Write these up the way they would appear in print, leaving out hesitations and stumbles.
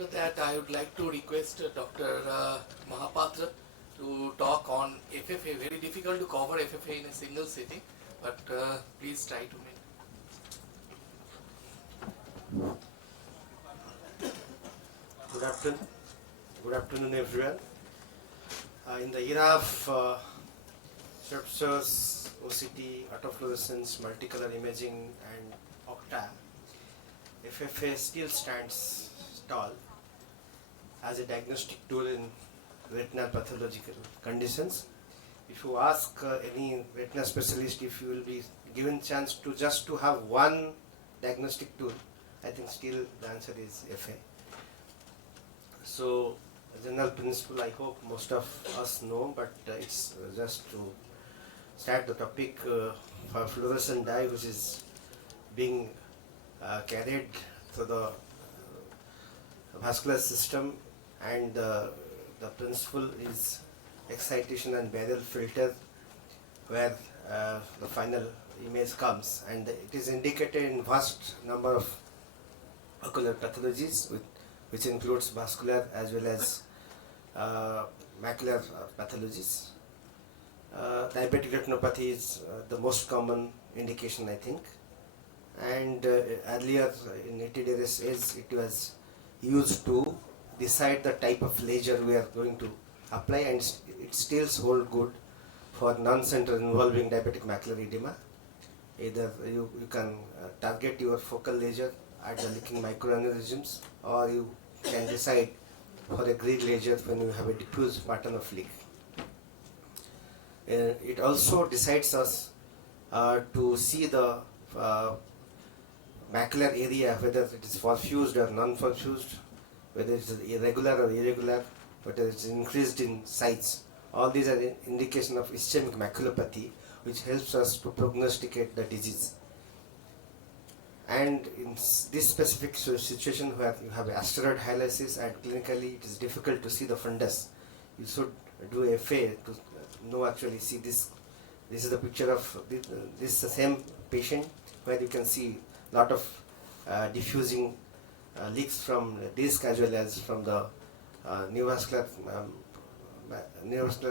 after that, I would like to request Dr. Mahapatra to talk on FFA. Very difficult to cover FFA in a single sitting, but please try to make. Good afternoon. Good afternoon, everyone. In the era of structures, OCT, autofluorescence, multicolor imaging, and OCTA, FFA still stands tall as a diagnostic tool in retinal pathological conditions. If you ask any retina specialist if you will be given chance to just to have one diagnostic tool, I think still the answer is FA. So, general principle I hope most of us know, but it's just to start the topic for fluorescent dye, which is being carried through the vascular system, and the principle is excitation and barrier filter, where the final image comes, and it is indicated in vast number of ocular pathologies, which includes vascular as well as macular pathologies. Diabetic retinopathy is the most common indication, I think, and earlier in 80 days it was used to decide the type of laser we are going to apply, and it still holds good for non-center involving diabetic macular edema. Either you can target your focal laser at the leaking microaneurysms, or you can decide for a grid laser when you have a diffuse pattern of leak. It also decides us to see the macular area, whether it is perfused or non-perfused, whether it is irregular or irregular, whether it is increased in size. All these are an indication of ischemic maculopathy, which helps us to prognosticate the disease. And in this specific situation where you have asteroid hyalosis and clinically it is difficult to see the fundus, you should do a FA to know actually see this. This is the picture of this is the same patient where you can see lot of diffusing leaks from disc as well as from the neovascular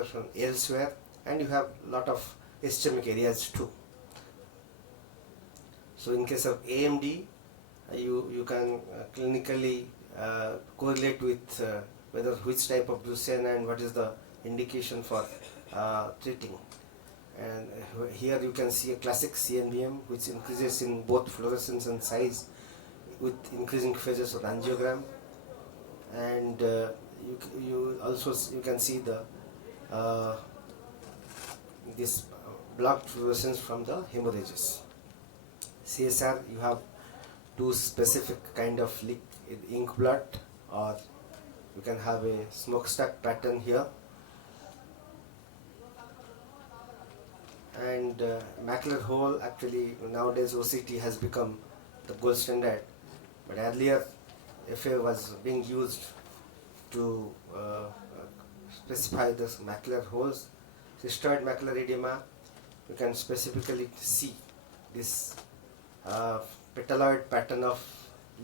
from elsewhere, and you have lot of ischemic areas too. So in case of AMD, you can clinically correlate with whether which type of Fluorescein and what is the indication for treating. And here you can see a classic CNBM which increases in both fluorescence and size with increasing phases of angiogram, and you can see the this blocked fluorescence from the hemorrhages. CSR, you have two specific kind of leak, ink blood, or you can have a smokestack pattern here. And macular hole, actually nowadays OCT has become the gold standard, but earlier FA was being used to specify the macular holes. Cystoid macular edema, you can specifically see this petaloid pattern of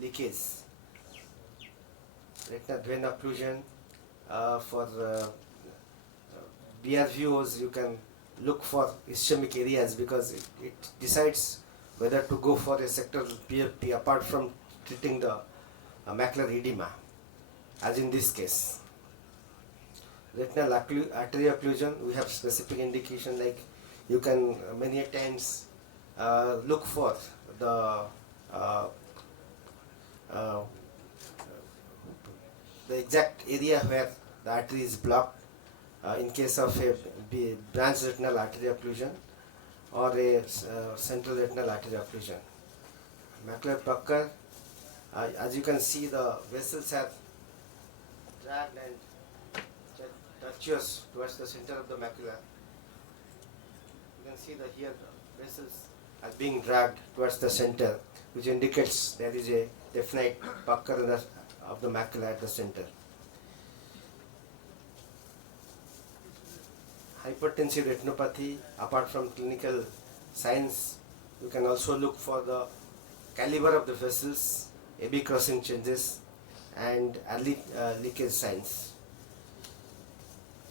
leakage. Retinal vein occlusion, for BRVOs you can look for ischemic areas because it decides whether to go for a sectoral PFP apart from treating the macular edema, as in this case. Retinal artery occlusion, we have specific indication, like you can many times look for the exact area where the artery is blocked in case of a branch retinal artery occlusion or a central retinal artery occlusion. Macular pucker, as you can see, the vessels are dragged and tortuous towards the center of the macula. You can see that here the vessels are being dragged towards the center, which indicates there is a definite pucker of the macula at the center. Hypertensive retinopathy, apart from clinical signs, you can also look for the caliber of the vessels, AB crossing changes, and early leakage signs.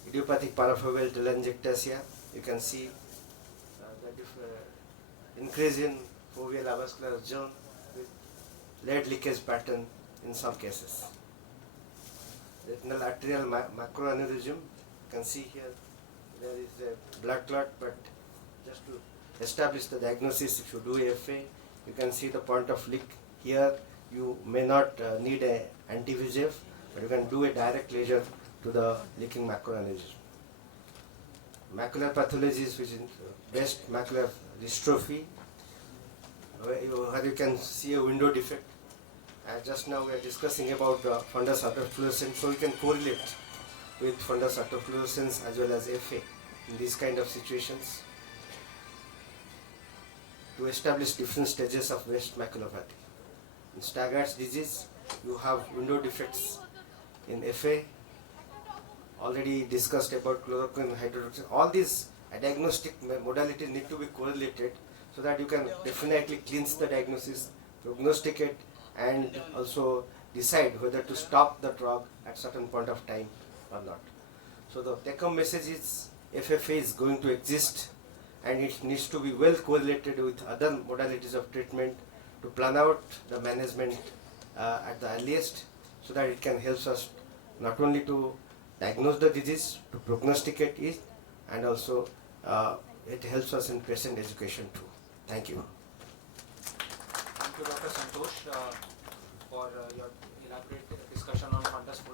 Idiopathic parafoveal telangiectasia, you can see increase in foveal avascular zone with late leakage pattern in some cases. Retinal arterial macroaneurysm, you can see here there is a blood clot, but just to establish the diagnosis, if you do FA, you can see the point of leak here. You may not need a anti-VEGF, but you can do a direct laser to the leaking macroaneurysm. Macular pathologies, which is best macular dystrophy, where you can see a window defect. Just now we are discussing about fundus autofluorescence, so we can correlate with fundus autofluorescence as well as FA in these kind of situations to establish different stages of west maculopathy. In Stargardt's disease, you have window defects in FA, already discussed about chloroquine hydroxide. All these diagnostic modalities need to be correlated so that you can definitely cleanse the diagnosis, prognosticate, and also decide whether to stop the drug at certain point of time or not. So the take-home message is FFA is going to exist, and it needs to be well correlated with other modalities of treatment to plan out the management at the earliest, so that it can help us not only to diagnose the disease, to prognosticate it, and also it helps us in patient education too. Thank you. Thank you, Dr. Santosh, for your elaborate discussion on fundus